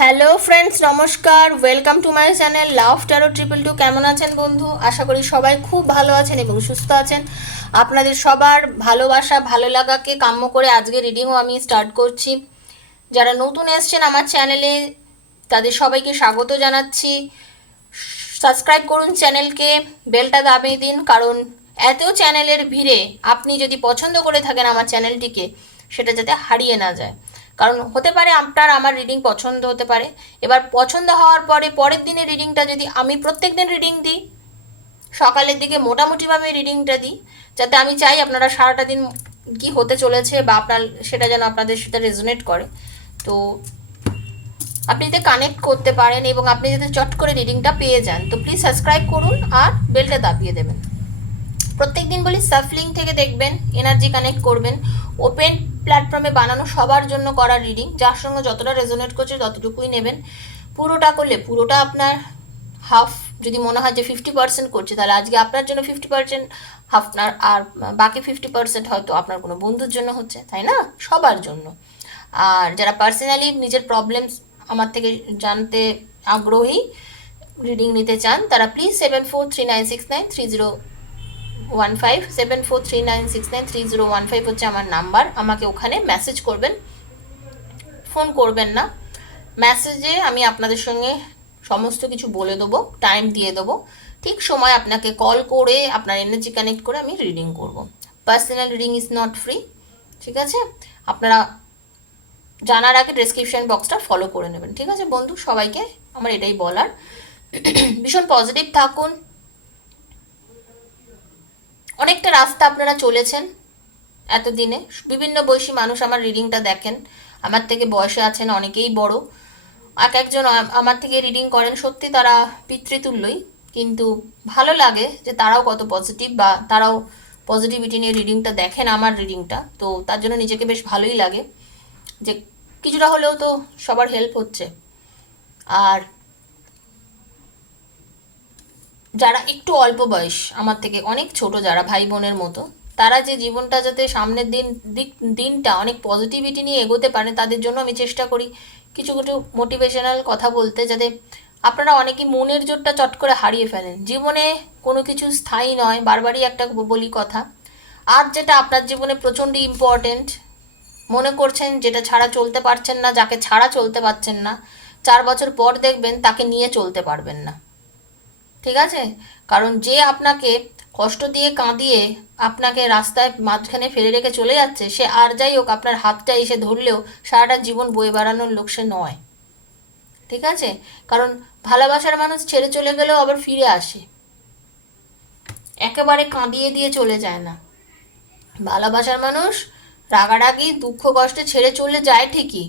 Hello friends, নমস্কার। Welcome to my channel love tarot triple two. কেমন আছেন বন্ধু? আশা করি সবাই খুব ভালো আছেন এবং সুস্থ আছেন। আপনাদের সবার ভালোবাসা ভালো লাগাকে কাম্য করে আজকে রিডিংও আমি স্টার্ট করছি। যারা নতুন এসছেন আমার চ্যানেলে তাদের সবাইকে স্বাগত জানাচ্ছি। সাবস্ক্রাইব করুন চ্যানেলকে, বেলটা দাবিয়ে দিন, কারণ এত চ্যানেলের ভিড়ে আপনি যদি পছন্দ করে থাকেন আমার চ্যানেলটিকে, সেটা যাতে হারিয়ে না যায়। কারণ হতে পারে আপনার আমার রিডিং পছন্দ হতে পারে, এবার পছন্দ হওয়ার পরে পরের দিনের রিডিংটা যদি আমি প্রত্যেক দিন রিডিং দিই, সকালের দিকে মোটামুটিভাবে রিডিংটা দিই, যাতে আমি চাই আপনারা সারাটা দিন কি হতে চলেছে বা আপনার সেটা যেন আপনাদের সাথে রেজোনেট করে। তো আপনি যাতে কানেক্ট করতে পারেন এবং আপনি যাতে চট করে রিডিংটা পেয়ে যান, তো প্লিজ সাবস্ক্রাইব করুন আর বেলটা দাবিয়ে দেবেন। প্রত্যেক দিন বলি সাফলিং থেকে দেখবেন, এনার্জি কানেক্ট করবেন। ওপেন প্ল্যাটফর্মে বানানো সবার জন্য করা রিডিং, যার সঙ্গে যতটা রেজোনেট করছে ততটুকুই নেবেন। পুরোটা করলে পুরোটা আপনার হাফ, যদি মনে হয় যে 50% করছে তাহলে আজকে আপনার জন্য 50% আপনার, আর বাকি 50% হয়তো আপনার কোনো বন্ধুর জন্য হচ্ছে, তাই না? সবার জন্য। আর যারা পার্সোনালি নিজের প্রবলেমস আমার থেকে জানতে আগ্রহী, রিডিং নিতে চান, তারা প্লিজ 7439693015, 7439693015 হচ্ছে আমার নাম্বার। আমাকে ওখানে মেসেজ করবেন, ফোন করবেন না। মেসেজে আমি আপনাদের সঙ্গে সমস্ত কিছু বলে দেবো, টাইম দিয়ে দেবো, ঠিক সময় আপনাকে কল করে আপনার এনার্জি কানেক্ট করে আমি রিডিং করব। Personal reading is not free, ঠিক আছে? আপনারা জানার আগে ডেসক্রিপশন বক্সটা ফলো করে নেবেন, ঠিক আছে বন্ধু? সবাইকে আমার এটাই বলার। ভীষণ পজিটিভ থাকুন। অনেকটা রাস্তা আপনারা চলেছেন এতদিনে। বিভিন্ন বয়সী মানুষ আমার রিডিংটা দেখেন, আমার থেকে বয়সে আছেন অনেকেই বড়। এক একজন আমার থেকে রিডিং করেন, সত্যি তারা পিতৃতুল্যই, কিন্তু ভালো লাগে যে তারাও কত পজিটিভ, বা তারাও পজিটিভিটি নিয়ে রিডিংটা দেখেন আমার রিডিংটা। তো তার জন্য নিজেকে বেশ ভালোই লাগে যে কিছুটা হলেও তো সবার হেল্প হচ্ছে। আর যারা একটু অল্প বয়স, আমার থেকে অনেক ছোট, যারা ভাই বোনের মতো, তারা যে জীবনটা যাতে সামনের দিনটা অনেক পজিটিভিটি নিয়ে এগোতে পারে, তাদের জন্য আমি চেষ্টা করি কিছু কিছু মোটিভেশনাল কথা বলতে, যাতে আপনারা অনেকেই মনের জোরটা চট করে হারিয়ে ফেলেন। জীবনে কোনো কিছু স্থায়ী নয়, বারবারই একটা বলি কথা। আজ যেটা আপনার জীবনে প্রচণ্ড ইম্পর্টেন্ট মনে করছেন, যেটা ছাড়া চলতে পারছেন না, যাকে ছাড়া চলতে পারছেন না, 4 বছর পর দেখবেন তাকে নিয়ে চলতে পারবেন না, ঠিক আছে? কারণ যে আপনাকে কষ্ট দিয়ে কাঁদিয়ে আপনাকে রাস্তায় মাঝখানে ফেলে রেখে চলে যাচ্ছে, সে আর যাই হোক আপনার হাতটা এসে ধরলেও সারাটা জীবন বয়ে বেড়ানোর লোক সে নয়, ঠিক আছে? কারণ ভালোবাসার মানুষ ছেড়ে চলে গেলেও আবার ফিরে আসে, একেবারে কাঁদিয়ে দিয়ে চলে যায় না। ভালোবাসার মানুষ রাগারাগি দুঃখ কষ্টে ছেড়ে চলে যায় ঠিকই,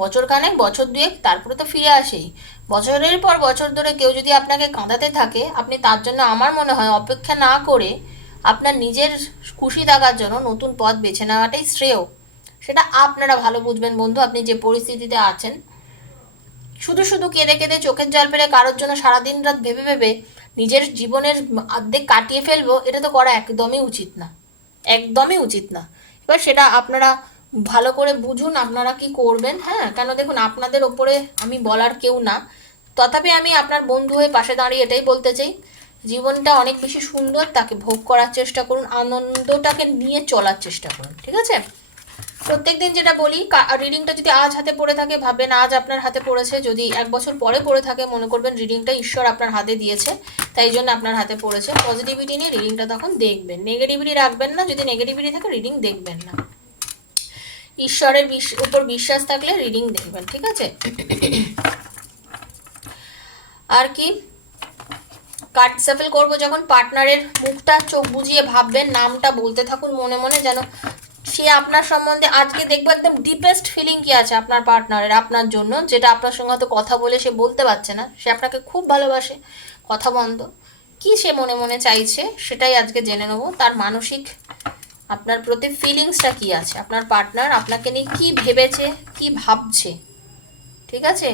বছর খানেক বছর দুয়েক তারপরে তো ফিরে আসেই। বছরের পর বছর ধরে কেউ যদি আপনাকে কাঁদাতে থাকে, আপনি তার জন্য আমার মনে হয় অপেক্ষা না করে আপনার নিজের খুশি থাকার জন্য নতুন পথ বেছে নেওয়াটাই শ্রেয়। সেটা আপনারা ভালো বুঝবেন বন্ধু, আপনি যে পরিস্থিতিতে আছেন। শুধু শুধু কেঁদে কেঁদে চোখের জল ফেলে কারোর জন্য সারাদিন রাত ভেবে ভেবে নিজের জীবনের অর্ধেক কাটিয়ে ফেলবো, এটা তো করা একদমই উচিত না, একদমই উচিত না। এবার সেটা আপনারা ভালো করে বুঝুন আপনারা কি করবেন। হ্যাঁ, কেন দেখুন, আপনাদের ওপরে আমি বলার কেউ না, তথাপি আমি আপনার বন্ধু হয়ে পাশে দাঁড়িয়ে এটাই বলতে চাই, জীবনটা অনেক বেশি সুন্দর, তাকে ভোগ করার চেষ্টা করুন, আনন্দটাকে নিয়ে চলার চেষ্টা করুন, ঠিক আছে? প্রত্যেকদিন যেটা বলি, রিডিংটা যদি আজ হাতে পড়ে থাকে ভাববেন আজ আপনার হাতে পড়েছে, যদি 1 বছর পরে পড়ে থাকে মনে করবেন রিডিংটা ঈশ্বর আপনার হাতে দিয়েছে, তাই জন্য আপনার হাতে পড়েছে। পজিটিভিটি নিয়ে রিডিংটা তখন দেখবেন, নেগেটিভিটি রাখবেন না, যদি নেগেটিভিটি থাকে রিডিং দেখবেন না। ঈশ্বরের উপর বিশ্বাস থাকলে রিডিং দেখবেন, ঠিক আছে? আর কি, কার্ড সাফল করবো যখন, পার্টনারের মুখটা চোখ বুজিয়ে ভাববেন, নামটা বলতে থাকুন মনে মনে, যেন সে আপনার সম্বন্ধে আজকে দেখবো একদম ডিপেস্ট ফিলিং কি আছে আপনার পার্টনারের আপনার জন্য, যেটা আপনার সঙ্গে হয়তো কথা বলে সে বলতে পারছে না। সে আপনাকে খুব ভালোবাসে, কথা বন্ধ, কি সে মনে মনে চাইছে সেটাই আজকে জেনে নেবো। তার মানসিক আপনার প্রতি ফিলিংসটা কি আছে, আপনার পার্টনার আপনাকে নিয়ে কি ভেবেছে, কি ভাবছে, ঠিক আছে?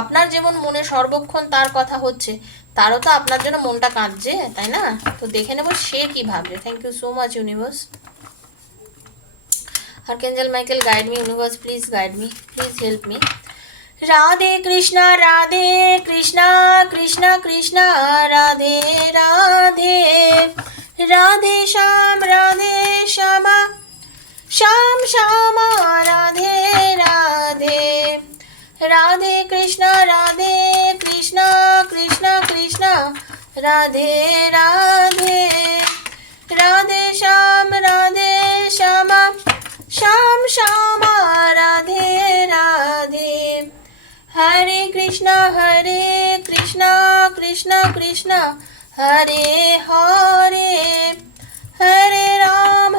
আপনার যেমন মনে সর্বক্ষণ তার কথা হচ্ছে, তারও তো আপনার জন্য মনটা কাঁদছে, তাই না? তো দেখে নেবো সে কি ভাবছে। Thank you so much universe. Archangel Michael, guide me. Universe, please guide me. Please help me. Radhe Krishna Krishna Krishna Radhe Radhe, Radhe Shyam Shyam Shyam Radhe Radhe, Radhe Krishna Krishna Krishna Radhe Radhe, Radhe Shyam Shyam Shyam Radhe Radhe, Hare Krishna Krishna Krishna Hare Hare, Hare Ram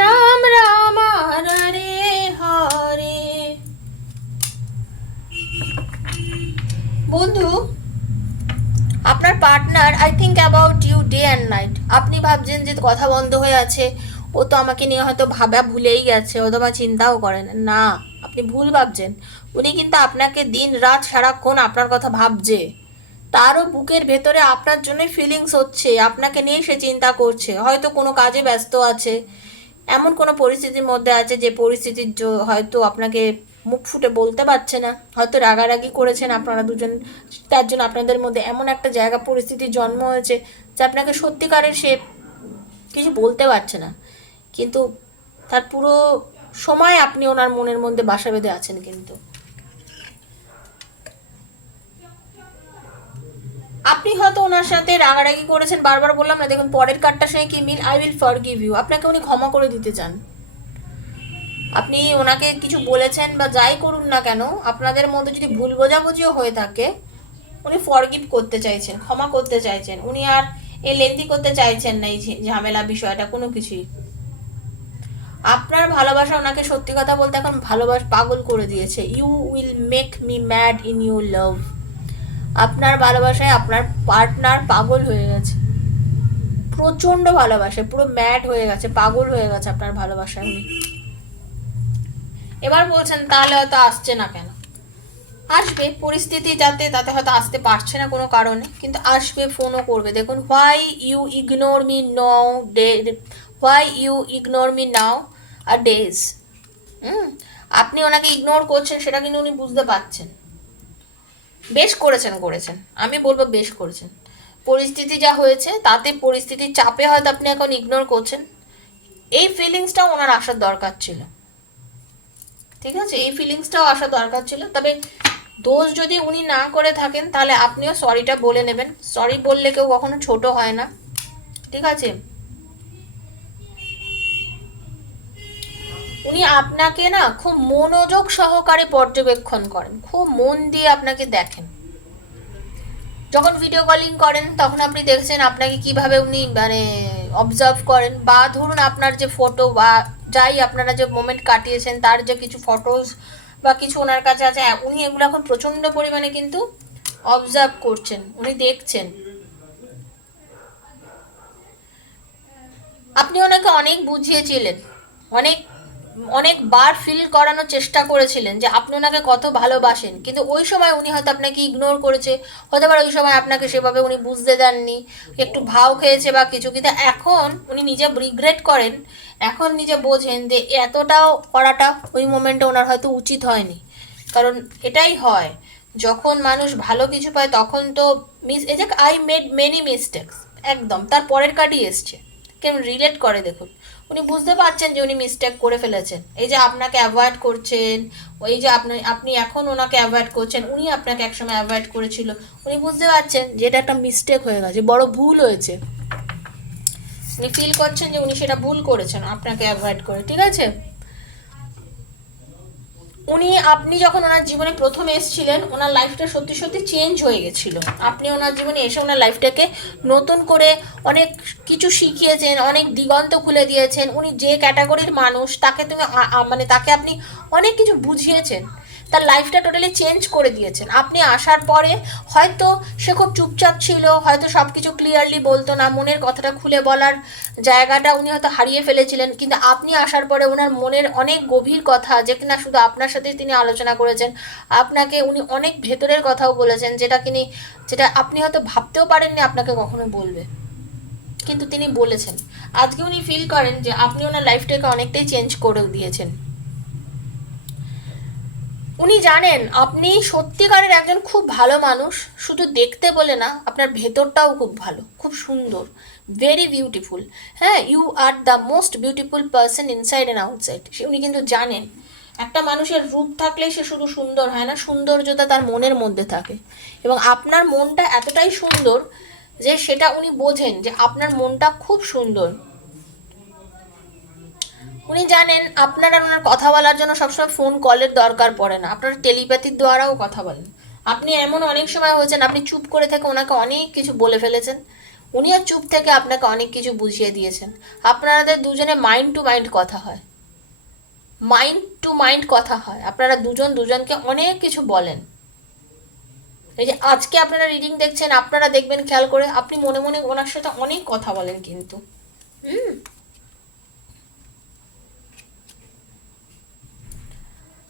Ram Ram Hare Hare. বন্ধু, আপনার partner I think about you day and night. আপনি ভাবছেন যে কথা বন্ধ হয়ে আছে, ও তো আমাকে নিয়ে হয়তো ভাবা ভুলেই গেছে, অথবা চিন্তাও করেন না, আপনি ভুল ভাবছেন। উনি কিন্তু আপনাকে দিন রাত সারাক্ষণ আপনার কথা ভাবছে, তারও বুকের ভেতরে আপনার জন্য ফিলিংস হচ্ছে, আপনাকে নিয়ে সে চিন্তা করছে, হয়তো কোনো কাজে ব্যস্ত আছে, এমন কোনো পরিস্থিতির মধ্যে আছে যে পরিস্থিতির হয়তো আপনাকে মুখ ফুটে বলতে পারছে না, হয়তো রাগারাগি করেছেন আপনারা দুজন, তার জন্য আপনাদের মধ্যে এমন একটা জায়গা পরিস্থিতির জন্ম হয়েছে যে আপনাকে সত্যিকারের সে কিছু বলতে পারছে না, কিন্তু তার পুরো সময় আপনি ওনার মনের মধ্যে বাসা বেঁধে আছেন। কিন্তু আপনি হয়তো ওনার সাথে রাগারাগি করেছেন, বারবার বললাম না, দেখুন পরের কার্ডটার সঙ্গে কি মিল, আই উইল ফরগিভ ইউ, আপনাকে উনি ক্ষমা করে দিতে চান। আপনি ওনাকে কিছু বলেছেন বা যাই করুন না কেন, আপনাদের মধ্যে যদি ভুল বোঝাবুঝিও হয়ে থাকে, উনি ফরগিভ করতে চাইছেন, ক্ষমা করতে চাইছেন, উনি আর এই লেন্দি করতে চাইছেন না এই ঝামেলা বিষয়টা কোনো কিছুই। আপনার ভালোবাসা ওনাকে সত্যি কথা বলতে এখন পাগল করে দিয়েছে। You will make me mad in your love. আপনার ভালোবাসায় আপনার পার্টনার পাগল হয়ে গেছে, প্রচণ্ড ভালোবাসে, পুরো ম্যাড হয়ে গেছে, পাগল হয়ে গেছে আপনার ভালোবাসায় উনি। এবার বলছেন তাহলে হয়তো আসছে না কেন, আসবে, পরিস্থিতি তাতে হয়তো আসতে পারছে না কোনো কারণে, কিন্তু আসবে, ফোনও করবে। দেখুন, why you ignore me nowadays. আপনি ওনাকে ইগনোর করছেন সেটা কিন্তু উনি বুঝতে পারছেন। বেশ করেছেন, আমি বলবো বেশ করেছেন। পরিস্থিতি যা হয়েছে তাতে পরিস্থিতির চাপে হয়তো আপনি এখন ইগনোর করছেন, এই ফিলিংসটাও ওনার আসার দরকার ছিল, ঠিক আছে, এই ফিলিংসটাও আসা দরকার ছিল। তবে দোষ যদি উনি না করে থাকেন তাহলে আপনিও সরিটা বলে নেবেন, সরি বললে কেউ কখনো ছোট হয় না, ঠিক আছে। উনি আপনাকে না খুব মনোযোগ সহকারে পর্যবেক্ষণ করেন, খুব মন দিয়ে আপনাকে দেখেন। যখন ভিডিও কলিং করেন তখন আপনি দেখছেন আপনাকে কিভাবে উনি মানে অবজার্ভ করেন, বা ধরুন আপনার যে ফটো বা যাই আপনারা যে মোমেন্ট কাটিয়েছেন তার যে কিছু ফটোস বা কিছু ওনার কাছে আছে, উনি এগুলো এখন প্রচণ্ড পরিমাণে কিন্তু অবজার্ভ করছেন, উনি দেখছেন। আপনি ওনাকে অনেক বুঝিয়েছিলেন, অনেকবার ফিল করানোর চেষ্টা করেছিলেন যে আপনি ওনাকে কত ভালোবাসেন, কিন্তু ওই সময় উনি হয়তো আপনাকে ইগনোর করেছে, হতে পারে ওই সময় আপনাকে সেভাবে উনি বুঝতে দেননি, একটু ভাও খেয়েছে বা কিছু, কিন্তু এখন উনি নিজে রিগ্রেট করেন, এখন নিজে বোঝেন যে এতটাও করাটা ওই মোমেন্টে ওনার হয়তো উচিত হয়নি। কারণ এটাই হয়, যখন মানুষ ভালো কিছু পায় তখন তো এই যে আই মেড মেনি মিস্টেক্স, একদম তার পরের কার্ডই এসছে, কেমন রিলেট করে। দেখুন, উনি বুঝতে পারছেন যে উনি মিস্টেক করে ফেলেছেন, এই যে আপনাকে অ্যাভয়েড করছেন, ওই যে আপনি এখন ওনাকে অ্যাভয়েড করছেন, উনি আপনাকে একসময় অ্যাভয়েড করেছিল, উনি বুঝতে পারছেন যে এটা একটা মিস্টেক হয়ে গেছে, বড় ভুল হয়েছে, উনি ফিল করছেন যে উনি সেটা ভুল করেছেন আপনাকে অ্যাভয়েড করে, ঠিক আছে। আপনি যখন ওনার জীবনে প্রথম এসেছিলেন, ওনার লাইফটা সত্যি সত্যি চেঞ্জ হয়ে গেছিলো, আপনি ওনার জীবনে এসে ওনার লাইফটাকে নতুন করে অনেক কিছু শিখিয়েছেন, অনেক দিগন্ত খুলে দিয়েছেন। উনি যে ক্যাটাগরির মানুষ তাকে তাকে আপনি অনেক কিছু বুঝিয়েছেন, তার লাইফটা টোটালি চেঞ্জ করে দিয়েছেন। আপনি আসার পরে হয়তো সে খুব চুপচাপ ছিল, হয়তো সব কিছু ক্লিয়ারলি বলতো না, মনের কথাটা খুলে বলার জায়গাটা উনি হয়তো হারিয়ে ফেলেছিলেন, কিন্তু আপনি আসার পরে ওনার মনের অনেক গভীর কথা যে কিনা শুধু আপনার সাথে তিনি আলোচনা করেছেন, আপনাকে উনি অনেক ভেতরের কথাও বলেছেন, যেটা আপনি হয়তো ভাবতেও পারেননি আপনাকে কখনো বলবে, কিন্তু তিনি বলেছেন। আজকে উনি ফিল করেন যে আপনি ওনার লাইফটাকে অনেকটাই চেঞ্জ করে দিয়েছেন। উনি জানেন আপনি সত্যিকারের একজন খুব ভালো মানুষ, শুধু দেখতে বলে না, আপনার ভেতরটাও খুব ভালো, খুব সুন্দর, ভেরি বিউটিফুল। হ্যাঁ, you are the most beautiful person inside and outside. উনি কিন্তু জানেন একটা মানুষের রূপ থাকলেই সে শুধু সুন্দর হয় না, সৌন্দর্যতা তার মনের মধ্যে থাকে। এবং আপনার মনটা এতটাই সুন্দর যে সেটা উনি বোঝেন যে আপনার মনটা খুব সুন্দর। উনি জানেন আপনার আর ওনার কথা বলার জন্য সবসময় ফোন কলের দরকার পড়ে না, আপনারা টেলিপ্যাথির দ্বারাও কথা বলেন। আপনি এমন অনেক সময় হয়েছেন আপনি চুপ করে থেকে ওনাকে অনেক কিছু বলে ফেলেছেন, উনিও চুপ থেকে আপনাকে অনেক কিছু বুঝিয়ে দিয়েছেন। আপনাদের দুজনে মাইন্ড টু মাইন্ড কথা হয়, মাইন্ড টু মাইন্ড কথা হয়, আপনারা দুজন দুজনকে অনেক কিছু বলেন। এই যে আজকে আপনারা রিডিং দেখছেন, আপনারা দেখবেন খেয়াল করে, আপনি মনে মনে ওনার সাথে অনেক কথা বলেন কিন্তু। হুম,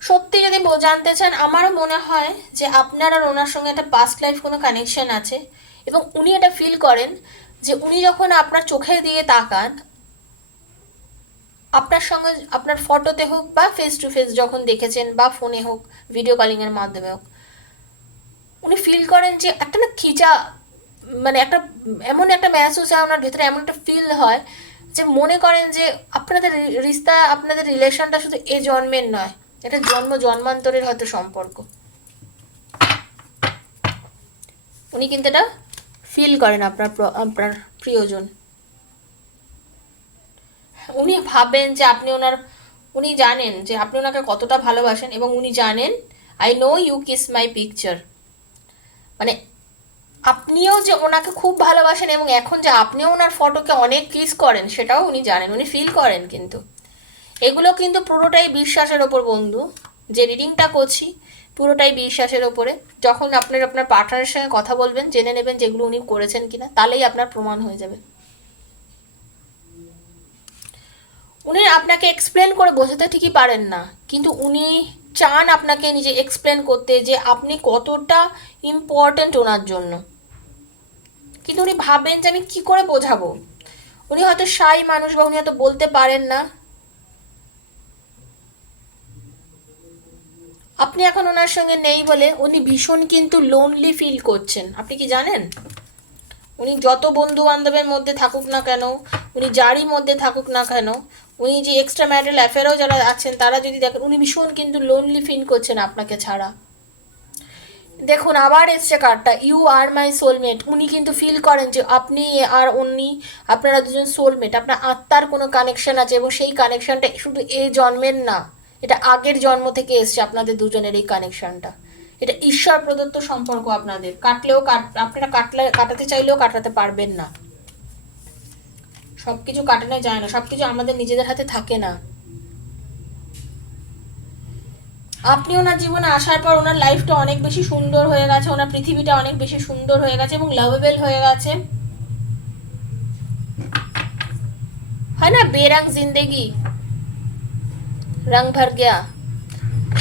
সত্যি যদি জানতে চান, আমারও মনে হয় যে আপনার আর ওনার সঙ্গে একটা পাস্ট লাইফ কোনো কানেকশন আছে। এবং উনি এটা ফিল করেন যে উনি যখন আপনার চোখের দিকে তাকান, আপনার সঙ্গে আপনার ফটোতে হোক বা ফেস টু ফেস যখন দেখেছেন বা ফোনে হোক, ভিডিও কলিংয়ের মাধ্যমে হোক, উনি ফিল করেন যে একটা না খিচা, মানে একটা এমন একটা মেহসুস হয় ওনার ভেতরে, এমন একটা ফিল হয় যে মনে করেন যে আপনাদের রিস্তা, আপনাদের রিলেশনটা শুধু এ জন্মের নয়, এটা জন্ম জন্মান্তরের হয়তো সম্পর্ক। উনি কিন্তু এটা ফিল করেন আপনার আপনার প্রিয়জন। উনি ভাবেন যে আপনি ওনার, উনি জানেন যে আপনি ওনাকে কতটা ভালোবাসেন, এবং উনি জানেন I know you kiss my picture, মানে আপনিও যে ওনাকে খুব ভালোবাসেন এবং এখন যে আপনিও ওনার ফটোকে অনেক কিস করেন সেটাও উনি জানেন, উনি ফিল করেন কিন্তু। এগুলো কিন্তু পুরোটাই বিশ্বাসের ওপর বন্ধু, যে রিডিংটা করছি পুরোটাই বিশ্বাসের ওপরে। যখন আপনার আপনার পার্টনারের সঙ্গে কথা বলবেন, জেনে নেবেন যেগুলো উনি করেছেন কিনা, তাহলেই আপনার প্রমাণ হয়ে যাবে। উনি আপনাকে এক্সপ্লেন করে বোঝাতে ঠিকই পারেন না, কিন্তু উনি চান আপনাকে নিজে এক্সপ্লেন করতে যে আপনি কতটা ইম্পর্ট্যান্ট ওনার জন্য। কিন্তু উনি ভাবেন যে আমি কি করে বোঝাবো, উনি হয়তো শাই মানুষ বা উনি হয়তো বলতে পারেন না। আপনি এখন ওনার সঙ্গে নেই বলে উনি ভীষণ কিন্তু লোনলি ফিল করছেন, আপনি কি জানেন? উনি যত বন্ধু বান্ধবের মধ্যে থাকুক না কেন, উনি যারই মধ্যে থাকুক না কেন, উনি যে এক্সট্রা ম্যারিটাল অ্যাফেয়ারেও যারা আছেন তারা যদি দেখেন, উনি ভীষণ কিন্তু লোনলি ফিল করছেন আপনাকে ছাড়া। দেখুন আবার এসছে কার্ডটা, ইউ আর মাই সোলমেট। উনি কিন্তু ফিল করেন যে আপনি আর উনি, আপনারা দুজন সোলমেট, আপনার আত্মার কোনো কানেকশন আছে, এবং সেই কানেকশনটা শুধু এই জন্মের না, এটা আগের জন্ম থেকে এসছে আপনাদের দুজনের এই কানেকশনটা। এটা ঈশ্বর প্রদত্ত সম্পর্ক, আপনাদের কাটলেও আপনারা কাটাতে চাইলেও কাটাতে পারবেন না। সব কিছু কাটানো যায় না, সব কিছু আমাদের নিজেদের হাতে থাকে না। আপনি ওনার জীবনে আসার পর ওনার লাইফটা অনেক বেশি সুন্দর হয়ে গেছে, ওনার পৃথিবীটা অনেক বেশি সুন্দর হয়ে গেছে এবং লাভেবল হয়ে গেছে। হয় না বেরং জিন্দেগি রং ভর গয়া,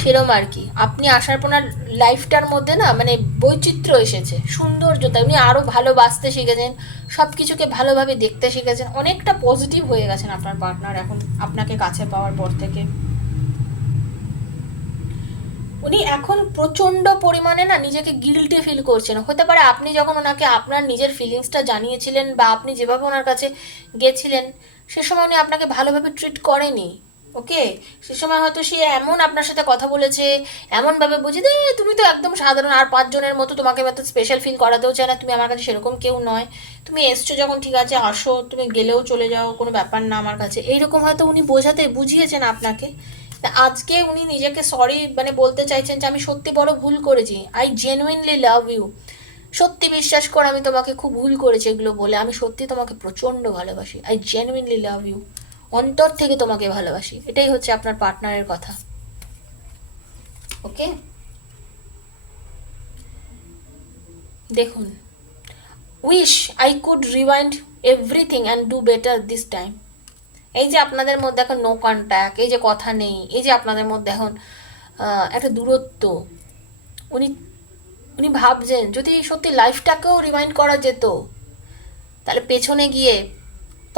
সেরম আর কি। আপনি আসার পর ওনার লাইফটার মধ্যে না মানে বৈচিত্র্য এসেছে, সৌন্দর্যতা, উনি আরও ভালোবাসতে শিখেছেন, সব কিছুকে ভালোভাবে দেখতে শিখেছেন, অনেকটা পজিটিভ হয়ে গেছেন আপনার পার্টনার এখন আপনাকে কাছে পাওয়ার পর থেকে। উনি এখন প্রচণ্ড পরিমাণে না নিজেকে গিল্টি ফিল করছেন। হতে পারে আপনি যখন ওনাকে আপনার নিজের ফিলিংসটা জানিয়েছিলেন বা আপনি যেভাবে ওনার কাছে গেছিলেন, সে সময় উনি আপনাকে ভালোভাবে ট্রিট করেনি। ওকে, সে সময় হয়তো সে এমন আপনার সাথে কথা বলেছে, এমনভাবে বুঝি দে তুমি তো একদম সাধারণ আর পাঁচজনের মতো, তোমাকে এত স্পেশাল ফিল করাতেও চায় না, তুমি আমার কাছে সেরকম কেউ নয়, তুমি এসছো যখন ঠিক আছে আসো, তুমি গেলেও চলে যাও, কোনো ব্যাপার না আমার কাছে, এইরকম হয়তো উনি বুঝিয়েছেন আপনাকে। আজকে উনি নিজেকে সরি মানে বলতে চাইছেন যে আমি সত্যি বড় ভুল করেছি, আই জেনুইনলি লাভ ইউ, সত্যি বিশ্বাস কর আমি তোমাকে খুব ভুল করেছি এগুলো বলে, আমি সত্যি তোমাকে প্রচণ্ড ভালোবাসি, আই জেনুইনলি লাভ ইউ, অন্তর থেকে তোমাকে ভালোবাসি। এটাই হচ্ছে আপনার পার্টনারের কথা। ওকে, দেখুন, wish I could rewind everything and do better this time. এই যে আপনাদের মধ্যে এখন নো কন্ট্যাক্ট, এই যে কথা নেই, এই যে আপনাদের মধ্যে এখন একটা দূরত্ব, উনি উনি ভাবছেন যদি সত্যি লাইফটাকেও রিমাইন্ড করা যেত, তাহলে পেছনে গিয়ে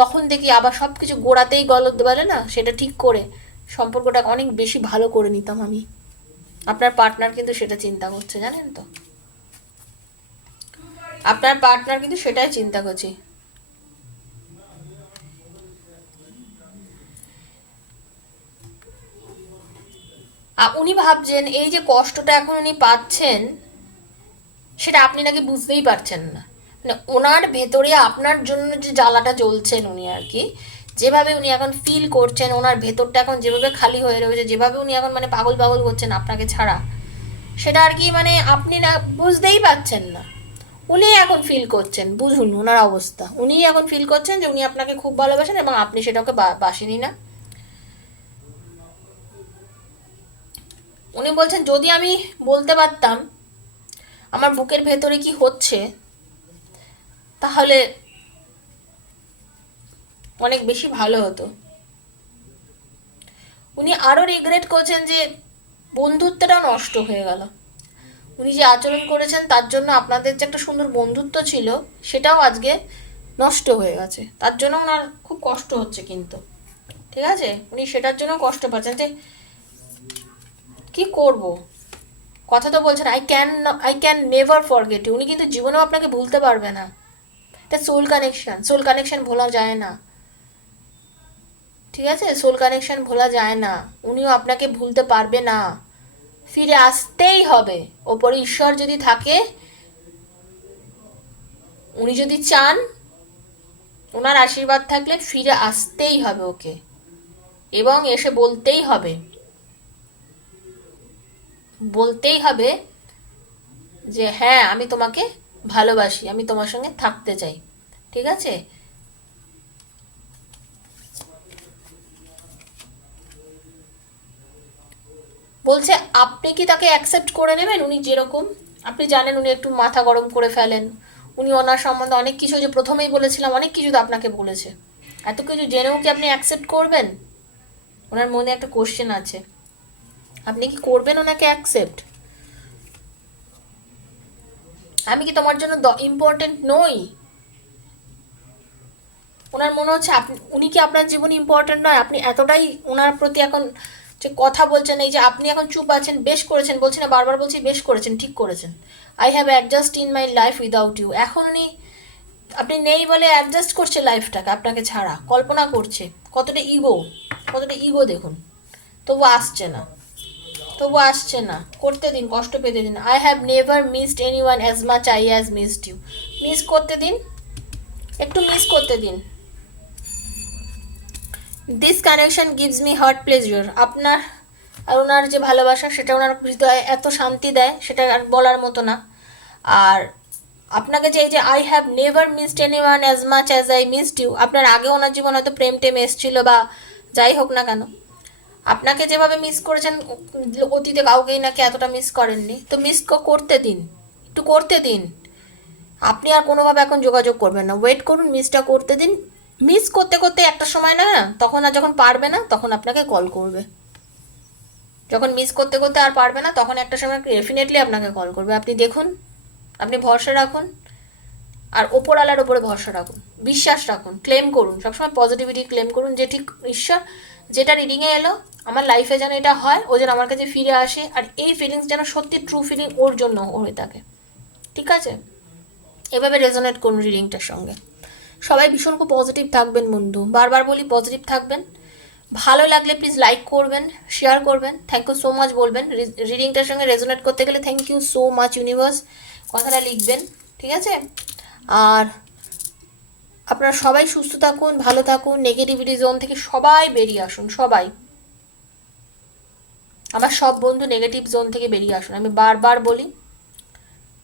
তখন দেখি আবার সব কিছু গোড়াতেই গলদ বলে না, সেটা ঠিক করে সম্পর্কটা অনেক বেশি ভালো করে নিতাম আমি। আপনার পার্টনার কিন্তু সেটা চিন্তা করছে, জানেন তো, আপনার পার্টনার কিন্তু সেটাই চিন্তা করছে। উনি ভাবছেন এই যে কষ্টটা এখন উনি পাচ্ছেন সেটা আপনি নাকি বুঝতেই পারছেন না। মানে ওনার ভেতরে আপনার জন্য যে জ্বালাটা জ্বলছেন উনি আর কি, যেভাবে উনি এখন ফিল করছেন, ওনার ভেতরটা এখন যেভাবে খালি হয়ে রয়েছে, যেভাবে উনি এখন মানে পাগল পাগল করছেন আপনাকে ছাড়া, সেটা আর কি মানে আপনি না বুঝতেই পারছেন না। উনি এখন ফিল করছেন, বুঝুন ওনার অবস্থা, উনি এখন ফিল করছেন যে উনি আপনাকে খুব ভালোবাসেন এবং আপনি সেটাকে বাসেনই না। উনি বলছেন যদি আমি বলতে পারতাম আমার বুকের ভেতরে কি হচ্ছে তাহলে অনেক বেশি ভালো হতো। উনি আরও রিগ্রেট করছেন যে বন্ধুত্বটাও নষ্ট হয়ে গেল। উনি যে আচরণ করেছেন তার জন্য আপনাদের যে একটা সুন্দর বন্ধুত্ব ছিল সেটাও আজকে নষ্ট হয়ে গেছে। তার জন্য ওনার খুব কষ্ট হচ্ছে কিন্তু, ঠিক আছে, উনি সেটার জন্য কষ্ট পাচ্ছেন যে কি করব। কথা তো বলছেন I can never forget you. উনি কিন্তু জীবনেও আপনাকে ভুলতে পারবে না। এটা সোল কানেকশন ভোলা যায় না, ঠিক আছে, সোল কানেকশন ভোলা যায় না। উনিও আপনাকে ভুলতে পারবে না, ফিরে আসতেই হবে। ওপরে ঈশ্বর যদি থাকে, উনি যদি চান, ওনার আশীর্বাদ থাকলে ফিরে আসতেই হবে ওকে, এবং এসে বলতেই হবে যে হ্যাঁ আমি তোমাকে ভালোবাসি, আমি তোমার সঙ্গে থাকতে চাই, ঠিক আছে। বলছে আপনি কি তাকে অ্যাকসেপ্ট করে নেবেন উনি যেরকম। আপনি জানেন উনি একটু মাথা গরম করে ফেলেন, উনি ওনার সম্বন্ধে অনেক কিছু, যে প্রথমেই বলেছিলাম অনেক কিছু তো আপনাকে বলেছে, এত কিছু জেনেও কি আপনি অ্যাকসেপ্ট করবেন? ওনার মনে একটা কোশ্চেন আছে, আপনি কি করবেন ওনাকে অ্যাকসেপ্ট? আমি কি তোমার জন্য ইম্পর্টেন্ট নই? ওনার মনে হচ্ছে উনি কি আপনার জীবনে ইম্পর্টেন্ট নয়? আপনি এতটাই ওনার প্রতি এখন যে কথা বলছেন, এই যে আপনি এখন চুপ আছেন, বেশ করেছেন, বলছি না, বারবার বলছি বেশ করেছেন, ঠিক করেছেন। I have adjust in my life without you. এখন উনি আপনি নেই বলে অ্যাডজাস্ট করছে লাইফটাকে আপনাকে ছাড়া, কল্পনা করছে। কতটা ইগো দেখুন। তবু আসছে না, করতে দিন, কষ্ট পেতে দিন। I have never missed anyone as much I has missed you. Miss করতে দিন, একটু মিস করতে দিন। This connection gives me heart pleasure. আপনার আর ওনার যে ভালোবাসা সেটা ওনার হৃদয়ে এত শান্তি দেয়, সেটা আর বলার মতো না। আর আপনাকে যে এই যে I have never missed anyone as much as I missed you, আপনার আগে ওনার জীবন হয়তো প্রেম টেম এসেছিলো বা যাই হোক না কেন, আপনাকে যেভাবে মিস করেছেন অতীতে কাউকেই নাকি এতটা মিস করেননি। তো মিস করতে দিন, একটু করতে দিন। আপনি আর কোনোভাবে এখন যোগাযোগ করবেন না, ওয়েট করুন, মিসটা করতে দিন। মিস করতে করতে একটা সময় না, তখন আর যখন পারবে না তখন আপনাকে কল করবে। যখন মিস করতে করতে আর পারবে না তখন একটা সময় ডেফিনেটলি আপনাকে কল করবে। আপনি দেখুন, আপনি ভরসা রাখুন, আর ওপরওয়ালার ওপরে ভরসা রাখুন, বিশ্বাস রাখুন, ক্লেম করুন, সবসময় পজিটিভিটি ক্লেম করুন যে ঠিক ঈশ্বর যেটা রিডিংয়ে এলো আমার লাইফে যেন এটা হয়, ও যেন আমার কাছে ফিরে আসে, আর এই ফিলিংস যেন সত্যি ট্রু ফিলিং ওর জন্য হয়ে থাকে, ঠিক আছে। এভাবে রেজোনেট করুন রিডিংটার সঙ্গে। সবাই ভীষণ খুব পজিটিভ থাকবেন বন্ধু, বারবার বলি পজিটিভ থাকবেন। ভালো লাগলে প্লিজ লাইক করবেন, শেয়ার করবেন, থ্যাংক ইউ সো মাচ বলবেন। রিডিংটার সঙ্গে রেজোনেট করতে গেলে thank you so much universe কথাটা লিখবেন, ঠিক আছে। আর আপনারা সবাই সুস্থ থাকুন, ভালো থাকুন, নেগেটিভিটি জোন থেকে সবাই বেরিয়ে আসুন, সবাই, আমার সব বন্ধু নেগেটিভ জোন থেকে বেরিয়ে আসুন। আমি বারবার বলি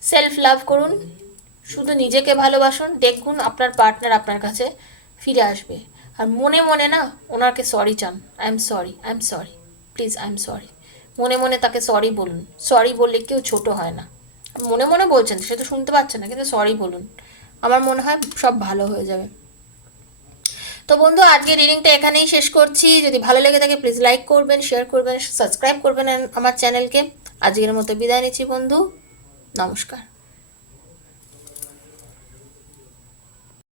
সেলফ লাভ করুন, শুধু নিজেকে ভালোবাসুন, দেখুন আপনার পার্টনার আপনার কাছে ফিরে আসবে। আর মনে মনে না ওনাকে সরি চান, I am sorry, I am sorry, please I am sorry, মনে মনে তাকে সরি বলুন। সরি বললে কেউ ছোট হয় না। মনে মনে বলছেন, সে তো শুনতে পাচ্ছে না, কিন্তু সরি বলুন, আমার মনে হয় সব ভালো হয়ে যাবে। তো বন্ধু আজকে রিডিংটা এখানেই শেষ করছি। যদি ভালো লেগে থাকে প্লিজ লাইক করবেন, শেয়ার করবেন, সাবস্ক্রাইব করবেন আমার চ্যানেলকে। আজকের মতো বিদায় নিচ্ছি বন্ধু, নমস্কার।